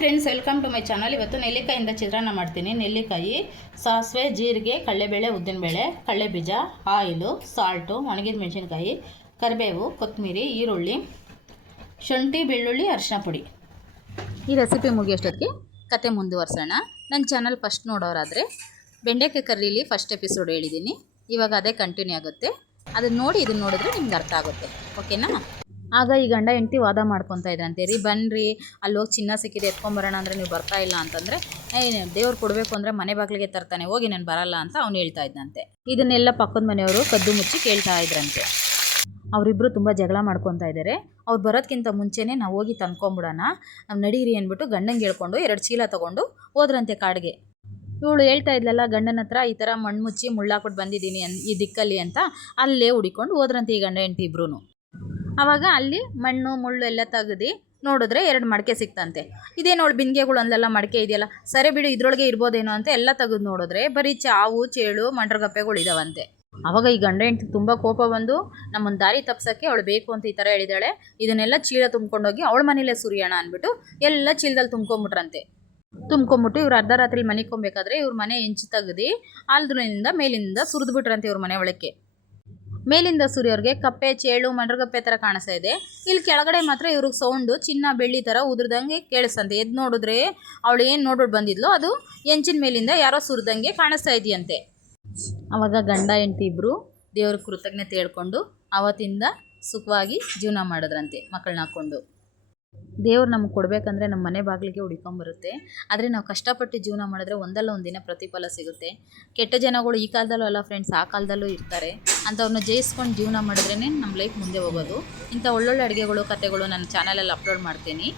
Friends, welcome to my channel. ಇವತ್ತು ನೆಲ್ಲಿಕಾಯಿಂದ ಚಿತ್ರಾನ್ನ ಮಾಡ್ತೀನಿ. ನೆಲ್ಲಿಕಾಯಿ, ಸಾಸಿವೆ, ಜೀರಿಗೆ, ಕಡಲೆಬೇಳೆ, ಉದ್ದಿನಬೇಳೆ, ಕಡಲೆಬೀಜ, ಆಯಿಲು, ಸಾಲ್ಟು, ಒಣಗಿದ ಮೆಣಸಿನ್ಕಾಯಿ, ಕರಿಬೇವು, ಕೊತ್ತಂಬರಿ, ಈರುಳ್ಳಿ, ಶುಂಠಿ, ಬೆಳ್ಳುಳ್ಳಿ, ಅರಿಶಿನ ಪುಡಿ. ಈ ರೆಸಿಪಿ ಮುಗಿಯೋಷ್ಟೊತ್ತಿಗೆ ಕತೆ ಮುಂದುವರ್ಸೋಣ. ನನ್ನ ಚಾನಲ್ ಫಸ್ಟ್ ನೋಡೋರಾದರೆ ಬೆಂಡೆಕಾಯಿ ಕರ್ರೀಲಿ ಫಸ್ಟ್ ಎಪಿಸೋಡ್ ಹೇಳಿದ್ದೀನಿ. ಇವಾಗ ಅದೇ ಕಂಟಿನ್ಯೂ ಆಗುತ್ತೆ. ಅದನ್ನು ನೋಡಿ ಇದನ್ನು ನೋಡಿದ್ರೆ ನಿಮ್ಗೆ ಅರ್ಥ ಆಗುತ್ತೆ. ಓಕೆನಾ? ಆಗ ಈ ಗಂಡ ಹೆಂಡತಿ ವಾದ ಮಾಡ್ಕೊತಾ ಇದ್ರಂತೆ. ರೀ ಬನ್ನಿರಿ, ಅಲ್ಲೋಗಿ ಚಿನ್ನ ಸಿಕ್ಕಿದೆ ಎತ್ಕೊಂಬರೋಣ ಅಂದರೆ ನೀವು ಬರ್ತಾ ಇಲ್ಲ ಅಂತಂದರೆ, ದೇವ್ರು ಕೊಡಬೇಕು ಅಂದರೆ ಮನೆ ಬಾಗಿಲಿಗೆ ತರ್ತಾನೆ, ಹೋಗಿ ನಾನು ಬರಲ್ಲ ಅಂತ ಅವ್ನು ಹೇಳ್ತಾ ಇದ್ದಂತೆ. ಇದನ್ನೆಲ್ಲ ಪಕ್ಕದ ಮನೆಯವರು ಕದ್ದು ಮುಚ್ಚಿ ಕೇಳ್ತಾ ಇದ್ರಂತೆ. ಅವರಿಬ್ಬರು ತುಂಬ ಜಗಳ ಮಾಡ್ಕೊತಾ ಇದ್ದಾರೆ. ಅವ್ರು ಬರೋದಕ್ಕಿಂತ ಮುಂಚೆನೇ ನಾವು ಹೋಗಿ ತಂದ್ಕೊಂಬಿಡೋಣ, ನಾವು ನಡೀರಿ ಅಂದ್ಬಿಟ್ಟು ಗಂಡಂಗೆ ಹೇಳ್ಕೊಂಡು 2 ಚೀಲ ತೊಗೊಂಡು ಹೋದ್ರಂತೆ ಕಾಡಿಗೆ. ಇವಳು ಹೇಳ್ತಾ ಇದ್ಲಲ್ಲ ಗಂಡನ ಹತ್ರ, ಈ ಥರ ಮಣ್ಣು ಮುಚ್ಚಿ ಮುಳ್ಳಾಕ್ಬಿಟ್ಟು ಬಂದಿದ್ದೀನಿ ಈ ದಿಕ್ಕಲ್ಲಿ ಅಂತ. ಅಲ್ಲೇ ಹುಡಿಕೊಂಡು ಹೋದ್ರಂತೆ ಈ ಗಂಡ ಹೆಂಡತಿ ಇಬ್ರು. ಆವಾಗ ಅಲ್ಲಿ ಮಣ್ಣು ಮುಳ್ಳು ಎಲ್ಲ ತೆಗೆದು ನೋಡಿದ್ರೆ 2 ಮಡಕೆ ಸಿಕ್ತಂತೆ. ಇದೇನೋಳು ಬಿಂದಿಗೆಗಳು ಅಂದೆಲ್ಲ ಮಡಕೆ ಇದೆಯಲ್ಲ, ಸರಿ ಬಿಡು ಇದ್ರೊಳಗೆ ಇರ್ಬೋದೇನೋ ಅಂತ ಎಲ್ಲ ತೆಗೆದು ನೋಡಿದ್ರೆ ಬರೀ ಚಾವು ಚೇಳು ಮಂಡ್ರಗಪ್ಪೆಗಳು ಇದಾವಂತೆ. ಆವಾಗ ಈ ಗಂಡ ಹೆಂಡತಿ ತುಂಬ ಕೋಪ ಬಂದು ನಮ್ಮನ್ನು ದಾರಿ ತಪ್ಸೋಕ್ಕೆ ಅವಳು ಬೇಕು ಅಂತ ಈ ಥರ ಹೇಳಿದಾಳೆ, ಇದನ್ನೆಲ್ಲ ಚೀಲ ತುಂಬ್ಕೊಂಡೋಗಿ ಅವಳ ಮನೇಲೇ ಸುರಿಯೋಣ ಅಂದ್ಬಿಟ್ಟು ಎಲ್ಲ ಚೀಲದಲ್ಲಿ ತುಂಬ್ಕೊಂಬಿಟ್ರಂತೆ. ತುಂಬ್ಕೊಂಬಿಟ್ಟು ಇವ್ರು ಅರ್ಧ ರಾತ್ರಿ ಮನಿಕೊಬೇಕಾದ್ರೆ ಇವ್ರ ಮನೆ ಹೆಂಚು ತೆಗ್ದು ಆಲ್ದ್ರಿಂದ ಮೇಲಿಂದ ಸುರಿದ್ಬಿಟ್ರಂತೆ ಇವ್ರ ಮನೆ ಒಳಕ್ಕೆ. ಮೇಲಿಂದ ಸುರಿಯೋರಿಗೆ ಕಪ್ಪೆ ಚೇಳು ಮಂಡ್ರಗಪ್ಪೆ ಥರ ಕಾಣಿಸ್ತಾ ಇದೆ. ಇಲ್ಲಿ ಕೆಳಗಡೆ ಮಾತ್ರ ಇವ್ರಿಗೆ ಸೌಂಡು ಚಿನ್ನ ಬೆಳ್ಳಿ ಥರ ಉದ್ರದಂಗೆ ಕೇಳಿಸ್ತಂತೆ. ಎದ್ದು ನೋಡಿದ್ರೆ ಅವಳು ಏನು ನೋಡ್ಬಿಟ್ಟು ಬಂದಿದ್ಲು ಅದು ಹೆಂಚಿನ ಮೇಲಿಂದ ಯಾರೋ ಸುರಿದಂಗೆ ಕಾಣಿಸ್ತಾ ಇದೆಯಂತೆ. ಆವಾಗ ಗಂಡ ಹೆಂಡತಿ ಇಬ್ಬರು ದೇವ್ರ ಕೃತಜ್ಞತೆ ಹೇಳ್ಕೊಂಡು ಅವತ್ತಿಂದ ಸುಖವಾಗಿ ಜೀವನ ಮಾಡಿದ್ರಂತೆ ಮಕ್ಕಳನ್ನ ಹಾಕ್ಕೊಂಡು. ದೇವ್ರು ನಮ್ಗೆ ಕೊಡಬೇಕಂದ್ರೆ ನಮ್ಮ ಮನೆ ಬಾಗಿಲಿಗೆ ಹುಡ್ಕೊಂಬರುತ್ತೆ. ಆದರೆ ನಾವು ಕಷ್ಟಪಟ್ಟು ಜೀವನ ಮಾಡಿದ್ರೆ ಒಂದಲ್ಲ ಒಂದಿನ ಪ್ರತಿಫಲ ಸಿಗುತ್ತೆ. ಕೆಟ್ಟ ಜನಗಳು ಈ ಕಾಲದಲ್ಲೂ ಅಲ್ಲ ಫ್ರೆಂಡ್ಸ್, ಆ ಕಾಲದಲ್ಲೂ ಇರ್ತಾರೆ. ಅಂಥವ್ರನ್ನ ಜಯಿಸ್ಕೊಂಡು ಜೀವನ ಮಾಡಿದ್ರೇ ನಮ್ಮ ಲೈಫ್ ಮುಂದೆ ಹೋಗೋದು. ಇಂಥ ಒಳ್ಳೊಳ್ಳೆ ಅಡುಗೆಗಳು ಕತೆಗಳು ನನ್ನ ಚಾನಲಲ್ಲಿ ಅಪ್ಲೋಡ್ ಮಾಡ್ತೀನಿ.